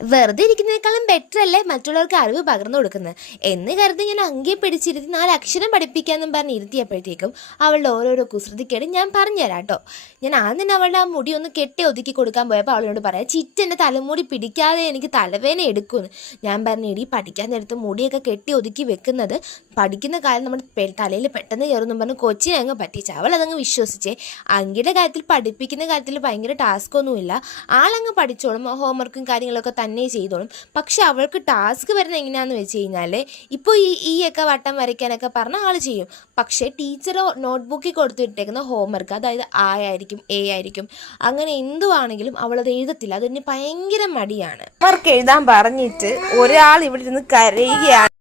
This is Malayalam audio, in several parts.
വെറുതെ ഇരിക്കുന്നതിനേക്കാളും ബെറ്റർ അല്ലേ മറ്റുള്ളവർക്ക് അറിവ് പകർന്നു കൊടുക്കുന്നത്? എന്ന് കരുതി ഞാൻ അങ്കി പിടിച്ചിരുത്തി നാല് അക്ഷരം പഠിപ്പിക്കാമെന്നും പറഞ്ഞ് ഇരുത്തിയപ്പോഴത്തേക്കും അവളുടെ ഓരോരോ കുസൃതിക്കേട് ഞാൻ പറഞ്ഞുതരാം കേട്ടോ. ഞാൻ ആദ്യം തന്നെ അവളുടെ ആ മുടി ഒന്ന് കെട്ടി ഒതുക്കി കൊടുക്കാൻ പോയപ്പോൾ അവളോട് പറയാം ചിറ്റന്റെ തലമുടി പിടിക്കാതെ എനിക്ക് തലവേന എടുക്കുമെന്ന് ഞാൻ പറഞ്ഞു ഇടി പഠിക്കാൻ നേരത്ത് മുടിയൊക്കെ കെട്ടി ഒതുക്കി വെക്കുന്നത് പഠിക്കുന്ന കാലം നമ്മുടെ തലയിൽ പെട്ടെന്ന് കയറുമെന്നും പറഞ്ഞ് കൊച്ചിനെ അങ്ങ് പറ്റിച്ച് അവൾ അതങ്ങ് വിശ്വസിച്ചേ അങ്കിയുടെ കാര്യത്തിൽ പഠിപ്പിക്കുന്ന കാര്യത്തിൽ ഭയങ്കര ടാസ്ക് ഒന്നുമില്ല. ആളങ്ങ് പഠിച്ചോളും ഹോംവർക്കും കാര്യങ്ങളൊക്കെ തന്നെ ചെയ്തോളും. പക്ഷെ അവൾക്ക് ടാസ്ക് വരുന്നത് എങ്ങനെയാണെന്ന് വെച്ച് കഴിഞ്ഞാൽ ഇപ്പോൾ ഈ ഈ ഒക്കെ വട്ടം വരയ്ക്കാനൊക്കെ പറഞ്ഞാൽ ആൾ ചെയ്യും. പക്ഷേ ടീച്ചർ നോട്ട്ബുക്കിൽ കൊടുത്തിട്ടേക്കുന്ന ഹോംവർക്ക് അതായത് ആ ആയിരിക്കും എ ആയിരിക്കും അങ്ങനെ എന്തുവാണെങ്കിലും അവളത് എഴുതത്തില്ല. അതിന് ഭയങ്കര മടിയാണ്. അവർക്ക് എഴുതാൻ പറഞ്ഞിട്ട് ഒരാൾ ഇവിടെ ഇരുന്ന് കരയുകയാണ്.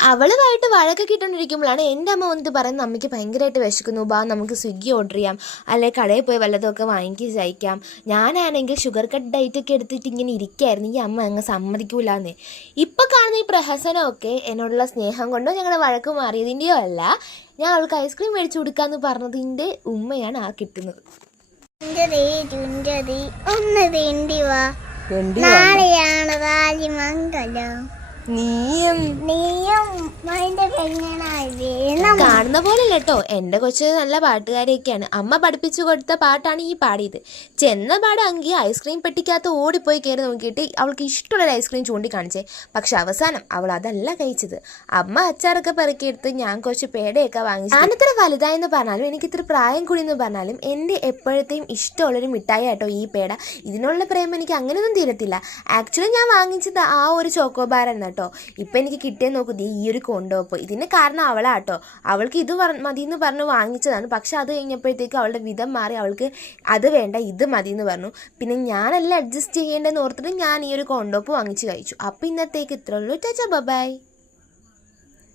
അവളുമായിട്ട് വഴക്കൊക്കെ ഇട്ടുകൊണ്ടിരിക്കുമ്പോഴാണ് എന്റെ അമ്മ വന്നിട്ട് പറയുന്നത് അമ്മയ്ക്ക് ഭയങ്കരമായിട്ട് വിശക്കുന്നു. ബാ നമുക്ക് സ്വിഗ്ഗി ഓർഡർ ചെയ്യാം. അല്ലെങ്കിൽ കടയിൽ പോയി വല്ലതൊക്കെ വാങ്ങിക്കി കഴിക്കാം. ഞാനാണെങ്കിൽ ഷുഗർ കട്ട് ഡയറ്റ് ഒക്കെ എടുത്തിട്ട് ഇങ്ങനെ ഇരിക്കുകയായിരുന്നു ഈ അമ്മ അങ്ങ് സമ്മതിക്കൂലെന്നേ. ഇപ്പം കാണുന്ന ഈ പ്രഹസനമൊക്കെ എന്നോടുള്ള സ്നേഹം കൊണ്ടോ ഞങ്ങളുടെ വഴക്ക് മാറിയതിന്റെയോ അല്ല. ഞാൻ അവൾക്ക് ഐസ്ക്രീം മേടിച്ചു കൊടുക്കാമെന്ന് പറഞ്ഞതിന്റെ ഉമ്മയാണ് ആ കിട്ടുന്നത്. ചുഞ്ചതി ചുഞ്ചതി ഒന്ന് വേണ്ടി വാ. നാളെയാണ് രാജിമംഗലം നീയും നീയും അതിന്റെ പെണ്ണായി വേണം കാണുന്ന പോലെ കേട്ടോ എന്റെ കൊച്ച് നല്ല പാട്ടുകാരിയൊക്കെയാണ്. അമ്മ പഠിപ്പിച്ചു കൊടുത്ത പാട്ടാണ് ഈ പാടിയത്. ചെന്ന പാട് അങ്കി ഐസ്ക്രീം പെട്ടിക്കകത്ത് ഓടിപ്പോയി കയറി നോക്കിയിട്ട് അവൾക്ക് ഇഷ്ടമുള്ളൊരു ഐസ്ക്രീം ചൂണ്ടിക്കാണിച്ചേ. പക്ഷെ അവസാനം അവൾ അതല്ല കഴിച്ചത്. അമ്മ അച്ചാറൊക്കെ പെറുക്കിയെടുത്ത് ഞാൻ കുറച്ച് പേടയൊക്കെ വാങ്ങി ഞാനിത്ര വലുതായെന്ന് പറഞ്ഞാലും എനിക്ക് ഇത്ര പ്രായം കൂടി എന്ന് പറഞ്ഞാലും എന്റെ എപ്പോഴത്തെയും ഇഷ്ടമുള്ളൊരു മിഠായി കേട്ടോ ഈ പേട. ഇതിനുള്ള പ്രേമം എനിക്ക് അങ്ങനെയൊന്നും തീരത്തില്ല. ആക്ച്വലി ഞാൻ വാങ്ങിച്ചത് ആ ഒരു ചോക്കോബാർ കേട്ടോ ഇപ്പം എനിക്ക് കിട്ടിയെന്ന് നോക്കുന്നത് ഈ ഒരു കൊണ്ടുപോയി ഇതിന് കാരണം അവളാ കേട്ടോ ഇത് പറ മതി എന്ന് പറഞ്ഞ് വാങ്ങിച്ചതാണ്. പക്ഷെ അത് കഴിഞ്ഞപ്പോഴത്തേക്ക് അവളുടെ വിധം മാറി. അവൾക്ക് അത് വേണ്ട ഇത് മതി എന്ന് പറഞ്ഞു. പിന്നെ ഞാനല്ല അഡ്ജസ്റ്റ് ചെയ്യേണ്ടതെന്ന് ഓർത്തിട്ട് ഞാൻ ഈ ഒരു കോണ്ടോപ്പ് വാങ്ങിച്ച് കഴിച്ചു. അപ്പോൾ ഇന്നത്തേക്ക് ഇത്രയുള്ളൂ. ചാച്ചാ ബൈ.